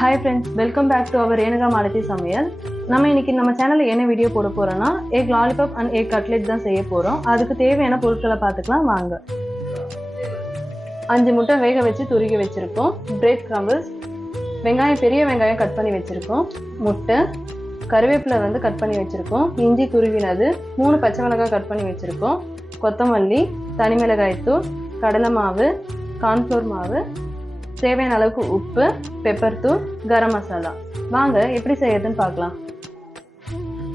Hi friends, welcome back to our Renuka Malathi Samayal. நம்ம இன்னைக்கு நம்ம சேனல்ல என்ன வீடியோ போட போறோம்னா egg lollipop and egg cutlet தான் செய்ய போறோம். அதுக்கு தேவையான பொருட்களை பார்த்துக்கலாம் வாங்க. 5 முட்டை வேக வச்சு துருகி வச்சிருக்கோம். பிரெட் கிரம்பிள்ஸ், வெங்காயம் பெரிய வெங்காயம் கட் பண்ணி வச்சிருக்கோம். முட்டை, கறிவேப்பிலை வந்து கட் பண்ணி வச்சிருக்கோம். இஞ்சி துருவினது, 3 பச்சை மிளகாய் கட் பண்ணி வச்சிருக்கோம். கொத்தமல்லி, தனி மிளகாய் தூள், கடலை மாவு, கார்ன்ஃப்ளவர் மாவு, தேவையான அளவுக்கு உப்பு, பெப்பர் தூள், கரம் மசாலா. வாங்க எப்படி செய்யறதுன்னு பார்க்கலாம்.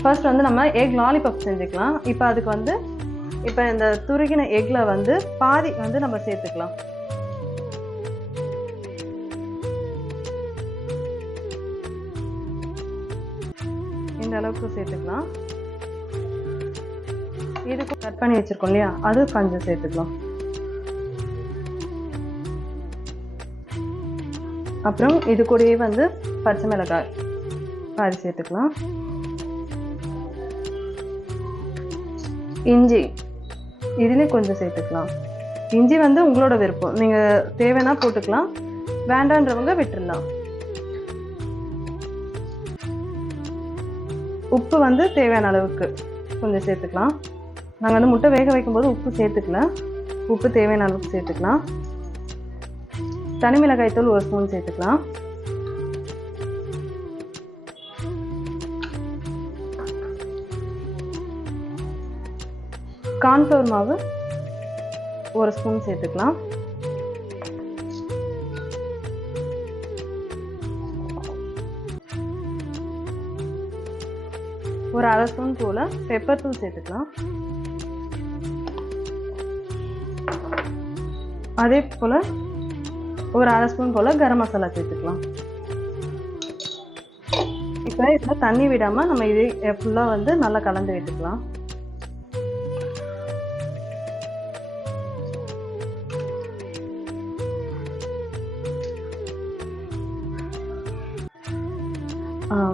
ஃபர்ஸ்ட் வந்து நம்ம எக் லாலிபாப் செஞ்சுக்கலாம். இப்போ அதுக்கு வந்து இப்போ இந்த துருகின எக்ல வந்து பாதி வந்து நம்ம சேர்த்துக்கலாம். இந்த அளவுக்கு சேர்த்துக்கலாம். இதுக்கு கட் பண்ணி வச்சிருக்கோம் இல்லையா, அது கொஞ்சம் சேர்த்துக்கலாம். அப்புறம் இது கூடயே வந்து பச்சை மிளகாய் பாதி சேர்த்துக்கலாம். இஞ்சி இதுலேயும் கொஞ்சம் சேர்த்துக்கலாம். இஞ்சி வந்து உங்களோட விருப்பம், நீங்கள் தேவைன்னா போட்டுக்கலாம், வேண்டான்றவங்க விட்டுடலாம். உப்பு வந்து தேவையான அளவுக்கு கொஞ்சம் சேர்த்துக்கலாம். நாங்கள் வந்து முட்டை வேக வைக்கும்போது உப்பு சேர்த்துக்கல, உப்பு தேவையான அளவுக்கு சேர்த்துக்கலாம். தனி மிளகாய் தூள் 1 ஸ்பூன் சேர்த்துக்கலாம். கார்ன்ஃப்ளவர் மாவு 1 ஸ்பூன் சேர்த்துக்கலாம். ஒரு 1/2 ஸ்பூன் போல பெப்பர் தூள் சேர்த்துக்கலாம். அதே போல ஒரு 1/2 ஸ்பூன் போல கரம் மசாலா சேர்த்துக்கலாம். இப்போ இதில் தண்ணி விடாமல் நம்ம இது ஃபுல்லாக வந்து நல்லா கலந்து விட்டுக்கலாம்.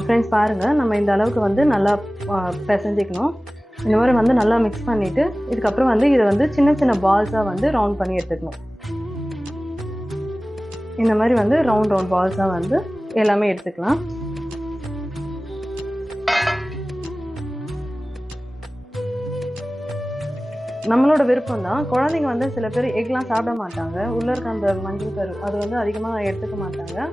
ஃப்ரெண்ட்ஸ் பாருங்கள், நம்ம இந்த அளவுக்கு வந்து நல்லா பிசைஞ்சிக்கணும். இந்த மாதிரி வந்து நல்லா மிக்ஸ் பண்ணிவிட்டு இதுக்கப்புறம் வந்து இதை வந்து சின்ன சின்ன பால்ஸாக வந்து ரவுண்ட் பண்ணி எடுத்துக்கணும். இந்த மாதிரி வந்து ரவுண்ட் பால்ஸாக வந்து எல்லாமே எடுத்துக்கலாம். நம்மளோட விருப்பம் தான். குழந்தைங்க வந்து சில பேர் எக்லாம் சாப்பிட மாட்டாங்க, உள்ள இருக்க அந்த மஞ்சள் கரு அது வந்து அதிகமாக எடுத்துக்க மாட்டாங்க.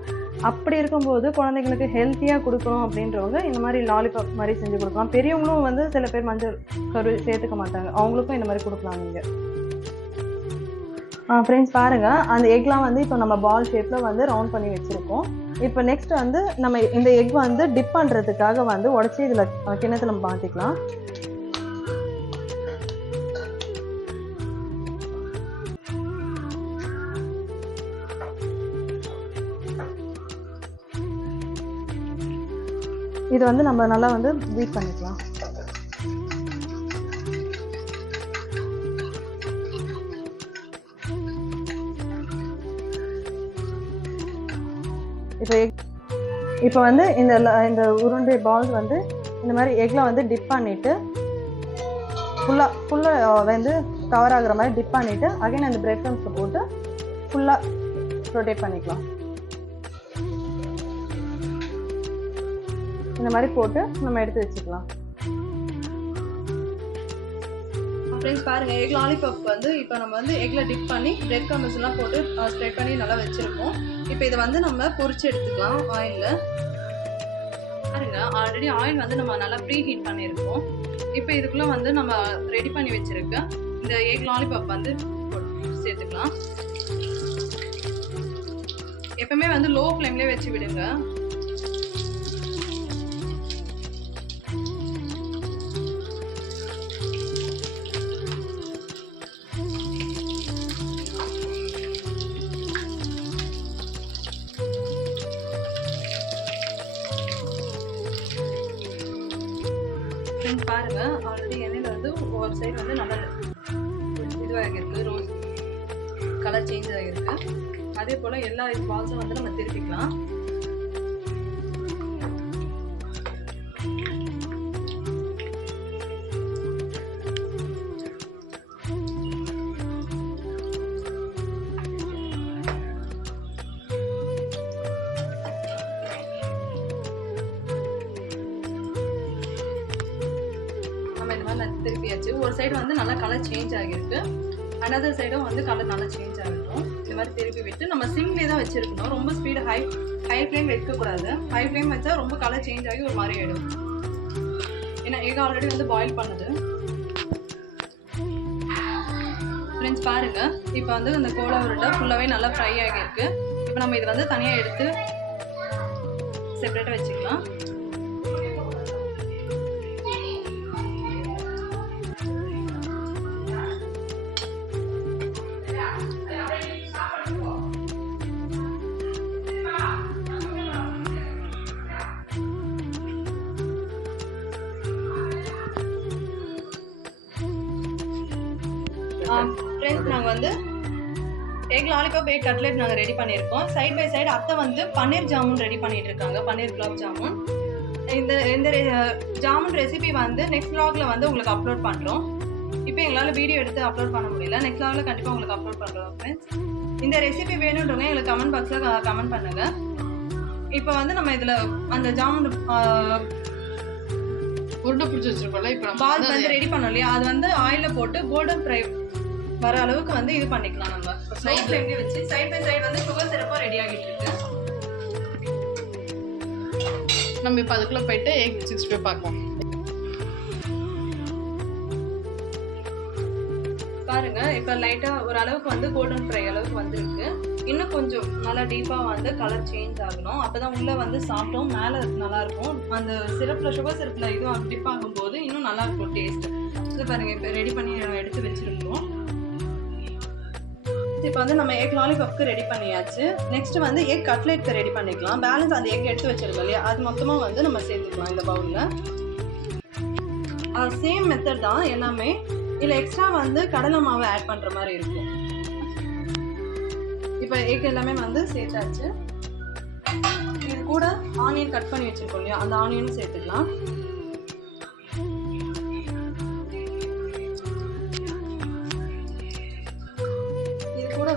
அப்படி இருக்கும்போது குழந்தைங்களுக்கு ஹெல்த்தியாக கொடுக்கணும் அப்படின்றவங்க இந்த மாதிரி லாலிபாப் மாதிரி செஞ்சு கொடுக்கலாம். பெரியவங்களும் வந்து சில பேர் மஞ்சள் கரு சேர்த்துக்க மாட்டாங்க, அவங்களுக்கும் இந்த மாதிரி கொடுக்கலாம் நீங்கள். ஃப்ரெண்ட்ஸ் பாருங்கள், அந்த எக்லாம் வந்து இப்போ நம்ம பால் ஷேப்பில் வந்து ரவுண்ட் பண்ணி வச்சுருக்கோம். இப்போ நெக்ஸ்ட் வந்து நம்ம இந்த எக் வந்து டிப் பண்ணுறதுக்காக வந்து உடச்சி இதில் கிண்ணத்தில் நம்ம மாற்றிக்கலாம். இது வந்து நம்ம நல்லா வந்து பீட் பண்ணிக்கலாம். இப்போ வந்து இந்த உருண்டை பால்ஸ் வந்து இந்த மாதிரி எக்ல வந்து டிப் பண்ணிட்டு ஃபுல்லாக வந்து கவர் ஆகுற மாதிரி டிப் பண்ணிட்டு அகைன் அந்த பிரெட் க்ரம்ஸ்ல போட்டு ஃபுல்லாக ரொட்டேட் பண்ணிக்கலாம். இந்த மாதிரி போட்டு நம்ம எடுத்து வச்சுக்கலாம். ஃப்ரெண்ட்ஸ் பாருங்கள், எக் லாலிபாப் வந்து இப்போ நம்ம வந்து எக்ல டிப் பண்ணி பிரெட் க்ரம்ஸ் எல்லாம் போட்டு ஸ்ப்ரெட் பண்ணி நல்லா வச்சுருக்கோம். இப்போ இதை வந்து நம்ம பொரிச்சு எடுத்துக்கலாம் ஆயிலில். பாருங்கள், ஆல்ரெடி ஆயில் வந்து நம்ம நல்லா ப்ரீ ஹீட் பண்ணியிருக்கோம். இப்போ இதுக்குள்ளே வந்து நம்ம ரெடி பண்ணி வச்சுருக்க இந்த எக் லாலிபாப் வந்து சேர்த்துக்கலாம். எப்பவுமே வந்து லோ ஃப்ளேம்லேயே வச்சு விடுங்க. பாருங்க, ஆல்ரெடி எண்ணெயில் வந்து ஒரு சைடு வந்து நல்லா இதுவாக இருக்குது, ரோஸ் கலர் சேஞ்ச் ஆகிருக்கு. அதே போல் எல்லா பால்ஸும் வந்து நம்ம திருப்பிக்கலாம். நம்ம இந்த மாதிரி திருப்பியாச்சு. ஒரு சைடு வந்து நல்லா கலர் சேஞ்ச் ஆகியிருக்கு, அனதர் சைடும் வந்து கலர் நல்லா சேஞ்ச் ஆகிடும். இந்த மாதிரி திருப்பி விட்டு நம்ம சிம்லேயே தான் வச்சுருக்கணும். ரொம்ப ஸ்பீடு ஹை ஃப்ளேம் வைக்கக்கூடாது. ஹை ஃப்ளேம் வச்சா ரொம்ப கலர் சேஞ்ச் ஆகி ஒரு மாதிரி ஆகிடும். ஏன்னா எக் ஆல்ரெடி வந்து பாயில் பண்ணுது. ஃப்ரெண்ட்ஸ் பாருங்க, இப்போ வந்து அந்த கோலா உருண்டை ஃபுல்லாகவே நல்லா ஃப்ரை ஆகியிருக்கு. இப்போ நம்ம இது வந்து தனியாக எடுத்து செப்பரேட்டாக வச்சுக்கலாம். ஃப்ரெண்ட்ஸ் நாங்கள் வந்து எக் லாலிபாப் எக் கட்லெட் நாங்கள் ரெடி பண்ணியிருக்கோம். சைட் பை சைடு அத்தை வந்து பன்னீர் ஜாமுன் ரெடி பண்ணிட்டு இருக்காங்க, பன்னீர் குலாப் ஜாமுன். இந்த ஜாமுன் ரெசிபி வந்து நெக்ஸ்ட் vlogல வந்து உங்களுக்கு அப்லோட் பண்ணுறோம். இப்போ எங்களால் வீடியோ எடுத்து அப்லோட் பண்ண முடியல, நெக்ஸ்ட் vlogல கண்டிப்பாக உங்களுக்கு அப்லோட் பண்ணுறோம். ஃப்ரெண்ட்ஸ் இந்த ரெசிபி வேணுன்றவங்க எங்களுக்கு கமெண்ட் பாக்ஸில் கமெண்ட் பண்ணுங்க. இப்போ வந்து நம்ம இதில் அந்த ஜாமுன் உருண்டை பிடிச்சி வச்சிருக்கோம்ல, இப்போ பால் வந்து ரெடி பண்ணோம் இல்லையா, அது வந்து ஆயிலில் போட்டு கோல்டன் ஃப்ரை வர அளவுக்கு வந்து இது பண்ணிக்கலாம். நம்ம சைட் ஃப்ளேம்லேயே வச்சு சைட் பை சைடு வந்து சுகர் சிரப்பாக ரெடி ஆகிட்டு இருக்கு. நம்ம இப்போ அதுக்குள்ளே போயிட்டு எக் 65 பார்க்கலாம். பாருங்க, இப்போ லைட்டாக ஒரு அளவுக்கு வந்து கோல்டன் ஃப்ரை அளவுக்கு வந்துருக்கு. இன்னும் கொஞ்சம் நல்லா டீப்பாக வந்து கலர் சேஞ்ச் ஆகணும். அப்போ தான் உள்ளே வந்து சாப்பிட்டோம் மேலே நல்லாயிருக்கும். அந்த சிரப்பில் சுகர் சிரப்பில் இதுவும் டிப் ஆகும்போது இன்னும் நல்லாயிருக்கும் டேஸ்ட். இது பாருங்கள், இப்போ ரெடி பண்ணி எடுத்து வச்சுருக்கோம். இப்போ வந்து நம்ம எக் லாலிபாப்க்கு ரெடி பண்ணியாச்சு. நெக்ஸ்ட் வந்து எக் கட்லெட்க்கு ரெடி பண்ணிக்கலாம். பேலன்ஸ் அந்த எக் எடுத்து வச்சிருக்கோம் இல்லையா, அது மொத்தமாக வந்து நம்ம சேர்த்துக்கலாம் இந்த பவுலில். சேம் மெத்தட் தான் எல்லாமே. இதில் எக்ஸ்ட்ரா வந்து கடலை மாவு ஆட் பண்ணுற மாதிரி இருக்கும். இப்போ எக் எல்லாமே வந்து சேர்த்தாச்சு. இது கூட ஆனியன் கட் பண்ணி வச்சுருக்கோம் இல்லையா, அந்த ஆனியனும் சேர்த்துக்கலாம்.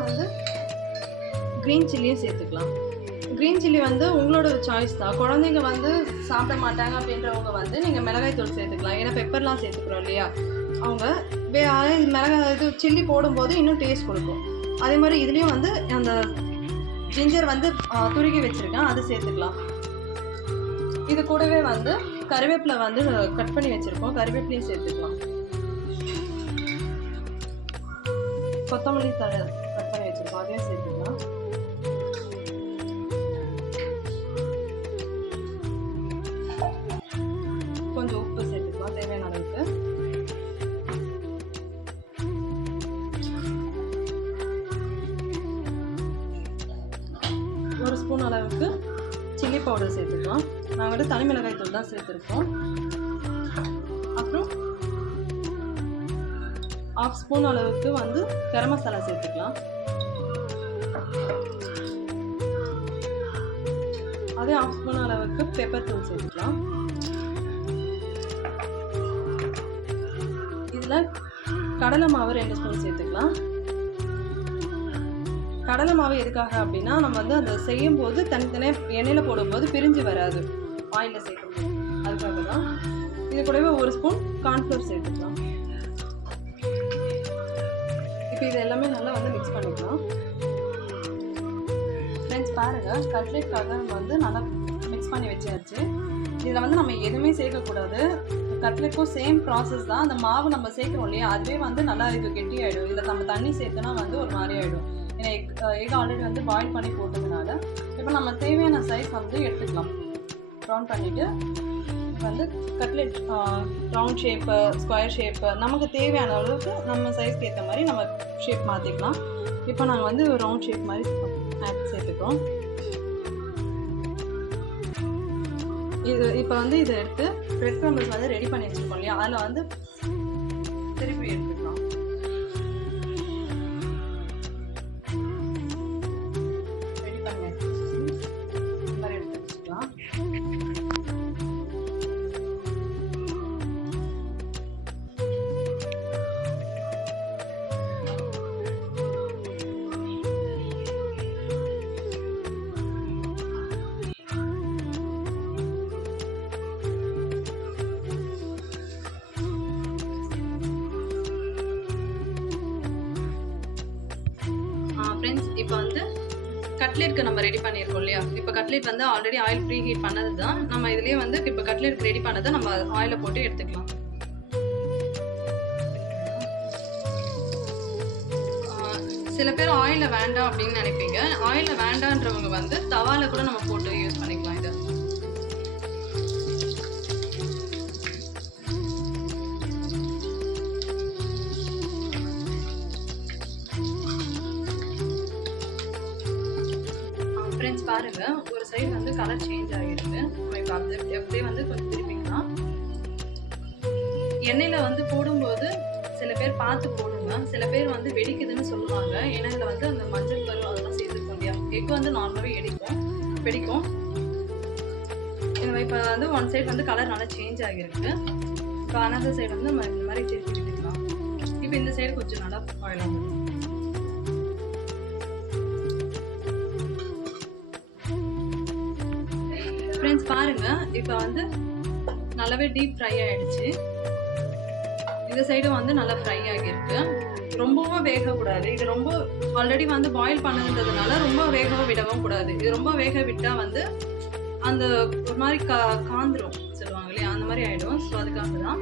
வந்து க்ரீன் சில்லியும் சேர்த்துக்கலாம். க்ரீன் சில்லி வந்து உங்களோட சாய்ஸ் தான். குழந்தைங்க வந்து சாப்பிட மாட்டாங்க அப்படின்றவங்க வந்து நீங்கள் மிளகாய் தூள் சேர்த்துக்கலாம். ஏன்னா பெப்பர்லாம் சேர்த்துக்கிறோம் இல்லையா, அவங்க மிளகாய் இது சில்லி போடும்போது இன்னும் டேஸ்ட் கொடுக்கும். அதே மாதிரி இதுலேயும் வந்து அந்த ஜிஞ்சர் வந்து துருகி வச்சுருக்கேன், அது சேர்த்துக்கலாம். இது கூடவே வந்து கருவேப்பிலை வந்து கட் பண்ணி வச்சுருக்கோம், கருவேப்பிலையும் சேர்த்துக்கலாம். கொத்தமல்லி தழை கட் பண்ணி வச்சுருக்கோம், அதையும் சேர்த்துக்கலாம். கொஞ்சம் உப்பு சேர்த்துக்கலாம் தேவையான அளவுக்கு. ஒரு ஸ்பூன் அளவுக்கு சில்லி பவுடர் சேர்த்துக்கலாம். நாங்கள் வந்து தனி மிளகாய் தூள் தான் சேர்த்துருக்கோம். அப்புறம் 1/2 ஸ்பூன் அளவுக்கு வந்து கரம் மசாலா சேர்த்துக்கலாம். அதே 1/2 ஸ்பூன் அளவுக்கு பெப்பர் தூள் சேர்த்துக்கலாம். இதில் கடலை மாவு 2 ஸ்பூன் சேர்த்துக்கலாம். கடலை மாவு எதுக்காக அப்படின்னா, நம்ம வந்து அதை செய்யும் போது தனித்தனியாக எண்ணெயில் போடும்போது பிரிஞ்சு வராது, ஆயிலில் சேர்க்கும்போது, அதுக்காக தான். இது கூடவே 1 ஸ்பூன் கார்ன்ஃப்ளவர் சேர்த்துக்கலாம். இப்போ இது எல்லாமே நல்லா வந்து மிக்ஸ் பண்ணிக்கலாம். ஃப்ரெண்ட்ஸ் பாருங்கள், கட்லெட்காக நம்ம வந்து நல்லா மிக்ஸ் பண்ணி வச்சாச்சு. இதில் வந்து நம்ம எதுவுமே சேர்க்கக்கூடாது. கட்லெட்க்கும் சேம் ப்ராசஸ் தான். அந்த மாவு நம்ம சேர்க்குறோம் இல்லையா, அதுவே வந்து நல்லா இது கெட்டி ஆகிடும். இதில் நம்ம தண்ணி சேர்த்தோன்னா வந்து ஒரு மாதிரி ஆகிடும். ஏன்னா எக் ஆல்ரெடி வந்து பாயில் பண்ணி போட்டதுனால. இப்போ நம்ம தேவையான சைஸ் வந்து எடுத்துக்கலாம். ரவுண்ட் பண்ணிவிட்டு வந்து cutlet round shape, square shape, நமக்கு தேவையான அளவுக்கு நம்ம சைஸ்க்கு ஏற்ற மாதிரி நம்ம ஷேப் மாற்றிக்கலாம். இப்போ நாங்கள் வந்து ஒரு ரவுண்ட் ஷேப் மாதிரி சேர்த்துக்கிறோம். இது இப்போ வந்து இதை எடுத்து பிரெட் க்ரம்பிள்ஸ் வந்து ரெடி பண்ணி வச்சுருக்கோம் இல்லையா, அதில் வந்து திருப்பி எடுத்துக்கலாம். ரெடி பண்ணி இந்த மாதிரி எடுத்து வச்சுக்கலாம். ஃப்ரெண்ட்ஸ், இப்போ வந்து கட்லெட்க்கு நம்ம ரெடி பண்ணியிருக்கோம் இல்லையா? இப்போ கட்லெட் வந்து ஆல்ரெடி ஆயில் ப்ரீ ஹீட் பண்ணது தான். நம்ம இதுலேயே வந்து இப்போ கட்லெட்க்கு ரெடி பண்ணதை நம்ம ஆயிலில் போட்டு எடுத்துக்கலாம். சில பேர் ஆயிலில் வேண்டாம் அப்படின்னு நினைப்பீங்க. ஆயிலில் வேண்டான்றவங்க வந்து தவாவில் கூட நம்ம போட்டு யூஸ் பண்ணிக்கலாம் இதை. ஃப்ரெண்ட்ஸ் பாருங்க, ஒரு சைடு வந்து கலர் சேஞ்ச் ஆகிருக்கு. நம்ம இப்போ அப்படியே வந்து கொஞ்சம் திருப்பிக்கலாம். எண்ணெயில் வந்து போடும்போது சில பேர் பார்த்து போடுங்க, சில பேர் வந்து வெடிக்குதுன்னு சொல்லுவாங்க. ஏன்னா இதில் வந்து அந்த மஞ்சள் கரு அதெல்லாம் சேர்த்துருக்கோம் இல்லையா? எக் வந்து நார்மலாகவே வெடிக்கும். இப்போ வந்து ஒன் சைடு வந்து கலர் நல்லா சேஞ்ச் ஆகிருக்கு. இப்போ அனதர் சைடு வந்து நம்ம இந்த மாதிரி திருப்பி விட்டுக்கலாம். இப்போ இந்த சைடு கொஞ்சம் நல்லா ஆயில் ஆகும். ஃப்ரெண்ட்ஸ் பாருங்க, இப்போ வந்து நல்லாவே டீப் ஃப்ரை ஆகிடுச்சு. இந்த சைடும் வந்து நல்லா ஃப்ரை ஆகியிருக்கு. ரொம்பவும் வேகக்கூடாது. இது ரொம்ப ஆல்ரெடி வந்து பாயில் பண்ணதுன்றதுனால ரொம்ப வேக விடவும் கூடாது. இது ரொம்ப வேக விட்டால் வந்து அந்த ஒரு மாதிரி காந்துரும் சொல்லுவாங்க இல்லையா? அந்த மாதிரி ஆகிடும். ஸோ அதுக்காக தான்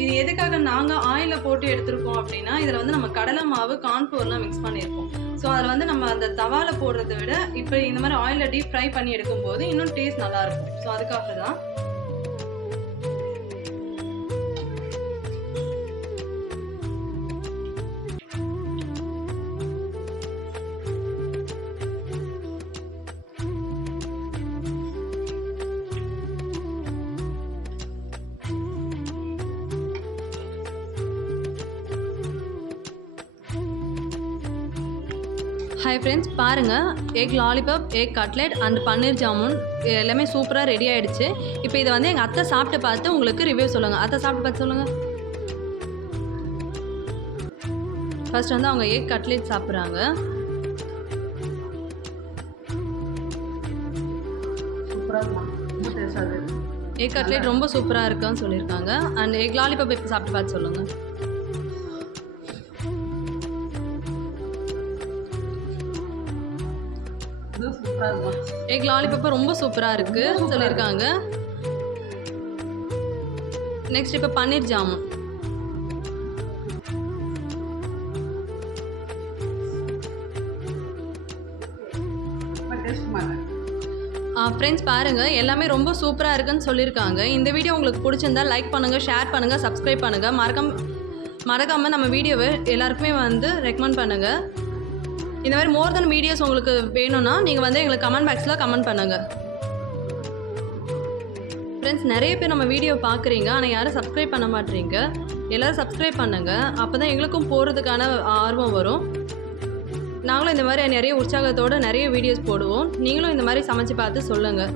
இது. எதுக்காக நாங்கள் ஆயிலில் போட்டு எடுத்திருக்கோம் அப்படின்னா, இதில் வந்து நம்ம கடலை மாவு கார்ன்ஃப்ளோர்லாம் மிக்ஸ் பண்ணியிருக்கோம். ஸோ அதில் வந்து நம்ம அந்த தவாவில் போடுறத விட இப்போ இந்த மாதிரி ஆயிலில் டீப் ஃப்ரை பண்ணி எடுக்கும்போது இன்னும் டேஸ்ட் நல்லாயிருக்கும். ஸோ அதுக்காக தான். ஹாய் ஃப்ரெண்ட்ஸ், பாருங்கள், egg lollipop, egg cutlet and paneer jamun எல்லாமே சூப்பராக ரெடி ஆகிடுச்சு. இப்போ இதை வந்து எங்கள் அத்தை சாப்பிட்டு பார்த்து உங்களுக்கு ரிவ்யூ சொல்லுங்கள். அத்தை சாப்பிட்டு பார்த்து சொல்லுங்கள். ஃபர்ஸ்ட் வந்து அவங்க எக் கட்லெட் சாப்பிட்றாங்க. எக் கட்லெட் ரொம்ப சூப்பராக இருக்குன்னு சொல்லியிருக்காங்க. அண்ட் எக் லாலிபாப் இப்போ சாப்பிட்டு பார்த்து சொல்லுங்கள். எக் லாலிபாப் ரொம்ப சூப்பராக இருக்குது சொல்லியிருக்காங்க. நெக்ஸ்ட் இப்போ பன்னீர் ஜாமுன். ஃப்ரெண்ட்ஸ் பாருங்கள், எல்லாமே ரொம்ப சூப்பராக இருக்குன்னு சொல்லியிருக்காங்க. இந்த வீடியோ உங்களுக்கு பிடிச்சிருந்தா லைக் பண்ணுங்கள், ஷேர் பண்ணுங்கள், சப்ஸ்கிரைப் பண்ணுங்கள். மறக்காமல் நம்ம வீடியோவை எல்லாருக்குமே வந்து ரெக்கமெண்ட் பண்ணுங்கள். இந்த மாதிரி மோர் தென் வீடியோஸ் உங்களுக்கு வேணும்னா நீங்கள் வந்து எங்களுக்கு கமெண்ட் பாக்ஸில் கமெண்ட் பண்ணுங்கள். ஃப்ரெண்ட்ஸ், நிறைய பேர் நம்ம வீடியோ பார்க்குறீங்க, ஆனால் யாரும் சப்ஸ்கிரைப் பண்ண மாட்டேறீங்க. எல்லோரும் சப்ஸ்கிரைப் பண்ணுங்கள். அப்போ தான் எங்களுக்கும் போகிறதுக்கான ஆர்வம் வரும். நாங்களும் இந்த மாதிரி நிறைய உற்சாகத்தோடு நிறைய வீடியோஸ் போடுவோம். நீங்களும் இந்த மாதிரி சமைச்சு பார்த்து சொல்லுங்கள்.